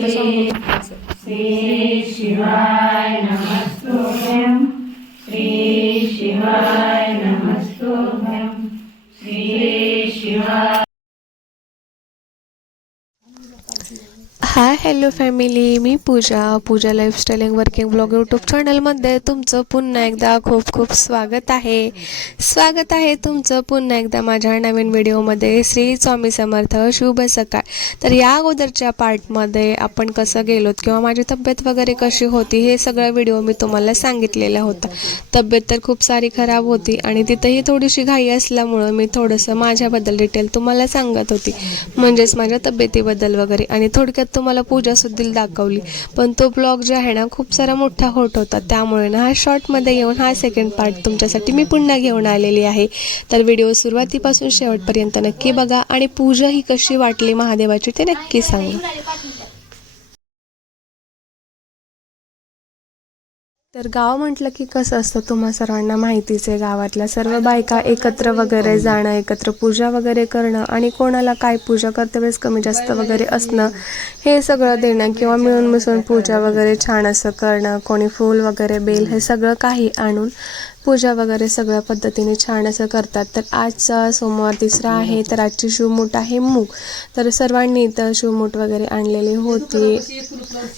इकडे समोर श्री शिवाय नमस्तुभ्यं hi hello family me Pooja Pooja lifestyle and working blog YouTube चॅनलमध्ये तुमचं पुन्हा एकदा खूप खूप स्वागत आहे. स्वागत आहे तुमचं पुन्हा एकदा माझ्या नवीन व्हिडिओमध्ये श्री स्वामी समर्थ शुभ सकाळ. तर या अगोदरच्या पार्टमध्ये आपण कसं गेलोत किंवा माझी तब्येत वगैरे कशी होती हे सगळं व्हिडिओ मी तुम्हाला सांगितलेलं होतं. तब्येत तर खूप सारी खराब होती आणि तिथंही थोडीशी घाई असल्यामुळं मी थोडंसं माझ्याबद्दल डिटेल तुम्हाला सांगत होती. म्हणजेच माझ्या तब्येतीबद्दल वगैरे आणि थोडक्यात तुम्हाला पूजा पूजासुद्धा दाखवली. पण तो ब्लॉग जो आहे ना खूप सारा मोठा होत होता. त्यामुळे ना हा शॉर्टमध्ये येऊन हा सेकंड पार्ट तुमच्यासाठी मी पुन्हा घेऊन आलेली आहे. तर व्हिडिओ सुरुवातीपासून शेवटपर्यंत नक्की बघा. आणि पूजा ही कशी वाटली महादेवाची ते नक्की सांगा. तर गाव म्हटलं की कसं असतं तुम्हा सर्वांना माहितीच आहे गावातल्या सर्व बायका एकत्र वगैरे जाणं एकत्र पूजा वगैरे करणं आणि कोणाला काय पूजा करते वेळेस कमी जास्त वगैरे असणं हे सगळं देणं किंवा मिळून मिसळून पूजा वगैरे छान असं करणं कोणी फूल वगैरे बेल हे सगळं काही आणून पूजा वगैरे सगळ्या पद्धतीने छान असं करतात. तर आजचा सोमवार तिसरा आहे तर आजची शिवमूठ आहे मूग. तर सर्वांनी इथं शिवमूठ वगैरे आणलेली होती.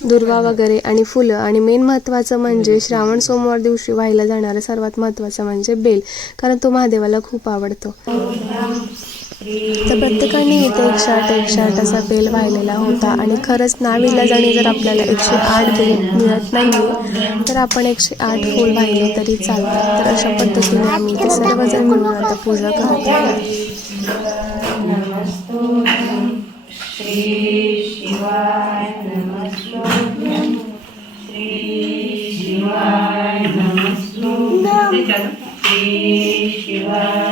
दुर्वा वगैरे आणि फुलं. आणि मेन महत्त्वाचं म्हणजे श्रावण सोमवार दिवशी व्हायला जाणारं सर्वात महत्त्वाचं म्हणजे बेल. कारण तो महादेवाला खूप आवडतो. तर प्रत्येकाने इथे एक शाट एक शाट असा बेल वाहिलेला होता. आणि खरंच नाविलाजाने जर आपल्याला एकशे आठ बेल मिळत नाही तर आपण एकशे आठ फूल वाहिले तरी चालतात तर अशा पद्धतीने आम्ही इथे सर्वजण मिळून आता पूजा करत आहोत. शिवाय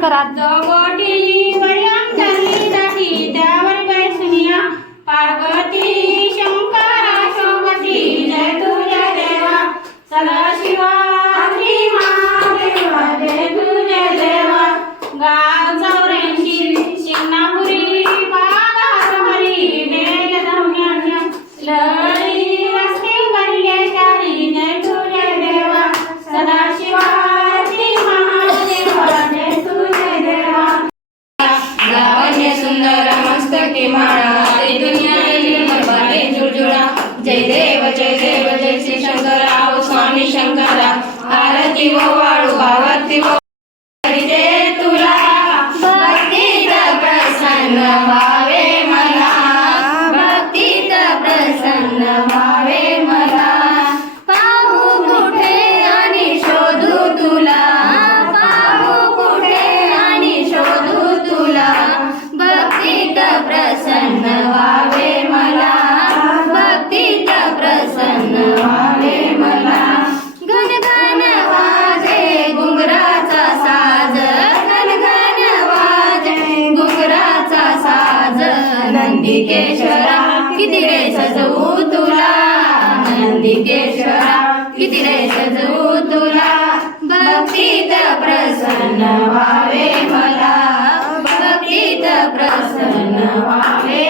इनुनिया जोगोटी प्रसन्न व्हावे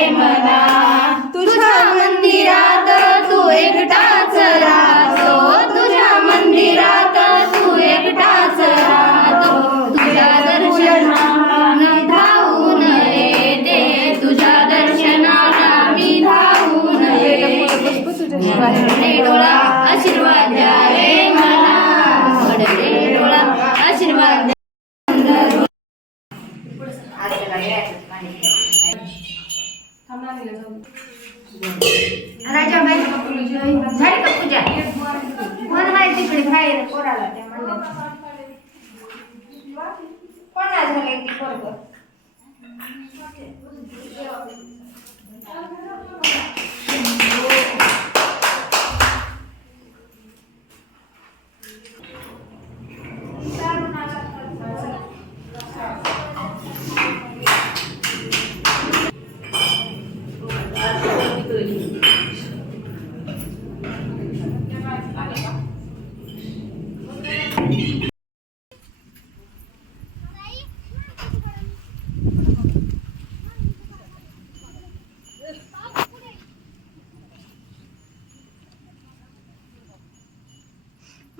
आहे तिकडे बाहेर पोराला त्या मंदिरात कोणा झाले ती पोरग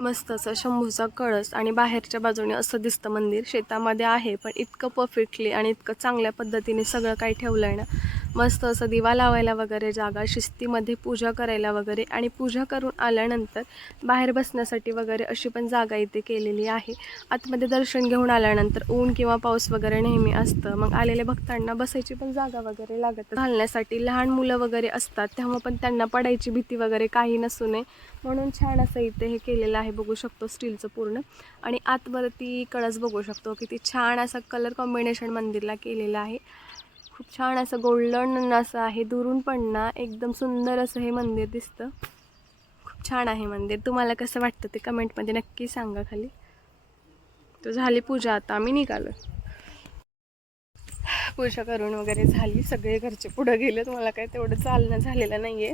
मस्त असं शंभूचा कळस आणि बाहेरच्या बाजूने असं दिसतं मंदिर. शेतामध्ये आहे पण इतकं परफेक्टली आणि इतकं चांगल्या पद्धतीने सगळं काही ठेवलं आहे ना. मस्त असं दिवा लावायला वगैरे जागा शिस्तीमध्ये पूजा करायला वगैरे आणि पूजा करून आल्यानंतर बाहेर बसण्यासाठी वगैरे अशी पण जागा इथे केलेली आहे. आतमध्ये दर्शन घेऊन आल्यानंतर ऊन किंवा पाऊस वगैरे नेहमी असतं. मग आलेल्या भक्तांना बसायची पण जागा वगैरे लागत घालण्यासाठी लहान मुलं वगैरे असतात. तेव्हा पण त्यांना पडायची भीती वगैरे काही नसू नये. म्हणून छान असं इथे हे केलेलं आहे. बघू शकतो स्टीलचं पूर्ण. आणि आतवरती कळस बघू शकतो. किती छान असा कलर कॉम्बिनेशन मंदिरला केलेलं आहे. खूप छान असं गोल्डन असं आहे दुरून पण ना एकदम सुंदर असं हे मंदिर दिसतं. खूप छान आहे मंदिर. तुम्हाला कसं वाटतं ते कमेंटमध्ये नक्की सांगा खाली. तर झाली पूजा आता आम्ही निघालो पूजा करून वगैरे झाली सगळे घरचे पुढं गेले. मला काय तेवढं चालणं झालेलं नाही आहे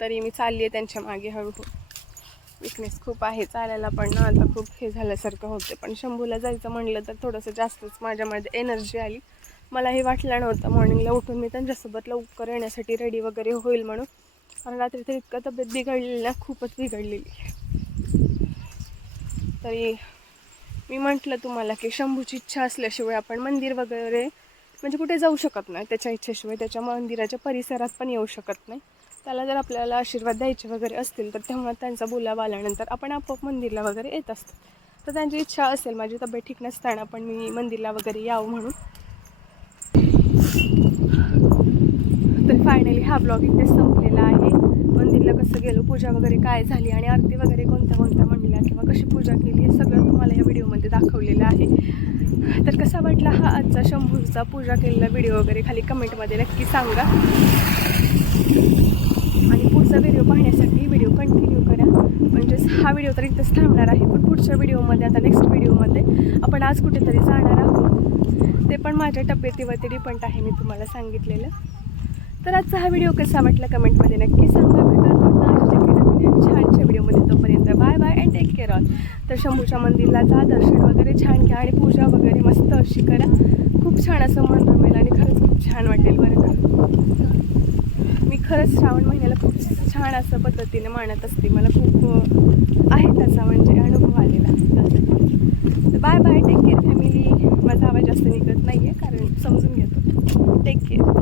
तरी मी चालली आहे त्यांच्या मागे हळूहळू. विकनेस खूप आहे चालायला पण ना आता खूप हे झाल्यासारखं होते पण शंभूला जायचं म्हणलं तर थोडंसं जास्तच माझ्यामध्ये एनर्जी आली. मला हे वाटलं नव्हतं. मॉर्निंगला उठून मी त्यांच्यासोबत लवकर येण्यासाठी रेडी वगैरे होईल म्हणून. कारण रात्री तर इतकं तब्येत बिघडलेली ना खूपच बिघडलेली. तरी मी म्हटलं तुम्हाला की शंभूची इच्छा असल्याशिवाय आपण मंदिर वगैरे म्हणजे कुठे जाऊ शकत नाही. त्याच्या इच्छेशिवाय त्याच्या मंदिराच्या परिसरात पण येऊ शकत नाही. त्याला जर आपल्याला आशीर्वाद द्यायचे वगैरे असतील तर तेव्हा त्यांचा बोलावा आल्यानंतर आपण आपोआप मंदिरला वगैरे येत असतो. तर त्यांची इच्छा असेल माझी तब्येत ठीक नसताना पण मी मंदिरला वगैरे यावं म्हणून. तर फायनली हा ब्लॉग इथे संपलेला आहे. मंदिरला कसं गेलो पूजा वगैरे काय झाली आणि आरती वगैरे कोणत्या कोणत्या म्हणल्या किंवा कशी पूजा केली हे सगळं तुम्हाला या व्हिडिओमध्ये दाखवलेलं आहे. तर कसा वाटला हा आजचा शंभूचा पूजा केलेला व्हिडिओ वगैरे खाली कमेंटमध्ये नक्की सांगा. आणि पुढचा व्हिडिओ पाहण्यासाठी व्हिडिओ कंटिन्यू करा. म्हणजेच हा व्हिडिओ तर इथंच थांबणार आहे पण पुढच्या व्हिडिओमध्ये आता नेक्स्ट व्हिडिओमध्ये आपण आज कुठेतरी जाणार आहोत. ते पण माझ्या तब्येतीवरती डिपेंड आहे मी तुम्हाला सांगितलेलं. तर आजचा हा व्हिडिओ कसा वाटला कमेंटमध्ये नक्की सांगा. भेटूया छानच्या व्हिडिओमध्ये म्हणजे तोपर्यंत bye bye and take care all तर शंभूच्या मंदिरला जा दर्शन वगैरे छान घ्या आणि पूजा वगैरे मस्त अशी करा. खूप छान असं मन रमेल आणि खरंच खूप छान वाटेल बरं का. मी खरंच श्रावण महिन्याला खूप छान असं पद्धतीने मानत असते. मला खूप आहे त्याचा म्हणजे अनुभव आलेला. तर bye bye take care family माझा आवाज जास्त निघत नाही आहे कारण समजून घेतो. Take care